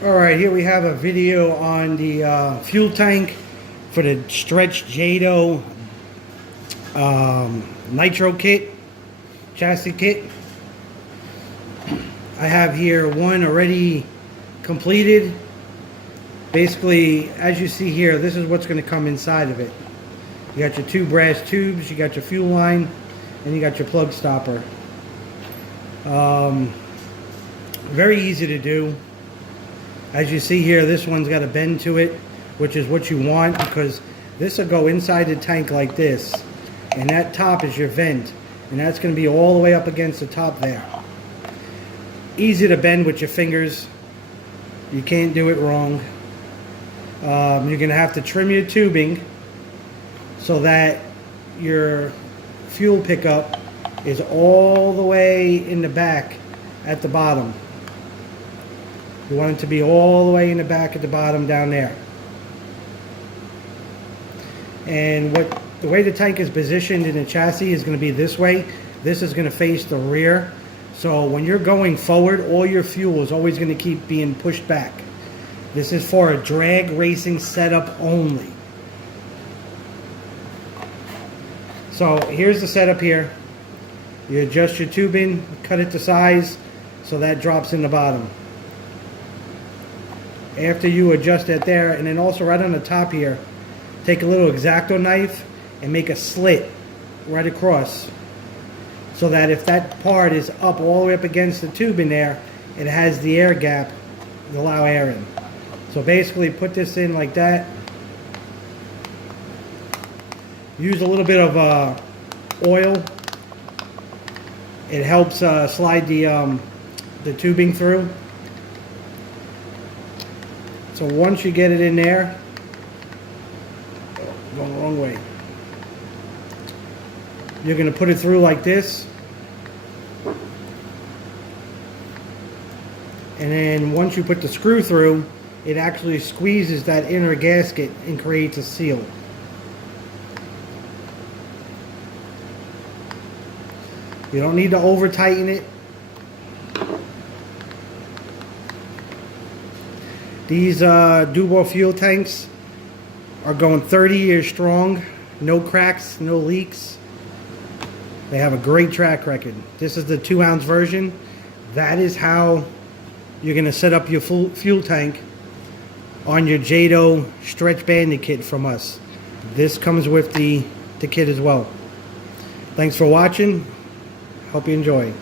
Alright, here we have a video on the fuel tank for the stretch Jato nitro kit, chassis kit. I have here one already completed. Basically, as you see here, this is what's going to come inside of it. You got your two brass tubes, you got your fuel line, and you got your plug stopper. Very easy to do. As you see here, this one's got a bend to it, which is what you want, because this will go inside the tank like this, and that top is your vent, and that's going to be all the way up against the top there. Easy to bend with your fingers. You can't do it wrong. You're going to have to trim your tubing so that your fuel pickup is all the way in the back at the bottom. You want it to be all the way in the back at the bottom down there. And the way the tank is positioned in the chassis is going to be this way. This is going to face the rear. So when you're going forward, all your fuel is always going to keep being pushed back. This is for a drag racing setup only. So here's the setup here. You adjust your tubing, cut it to size so that drops in the bottom. After you adjust that there, and then also right on the top here, take a little X-Acto knife and make a slit right across, so that if that part is up all the way up against the tube in there, it has the air gap to allow air in. So basically put this in like that. Use a little bit of oil. It helps slide the tubing through. So once you get it in there, going the wrong way, you're going to put it through like this. And then once you put the screw through, it actually squeezes that inner gasket and creates a seal. You don't need to over tighten it. These dual fuel tanks are going 30 years strong. No cracks, no leaks. They have a great track record. This is the 2-ounce version. That is how you're going to set up your fuel tank on your Jato Stretch Bandit kit from us. This comes with the kit as well. Thanks for watching. Hope you enjoy.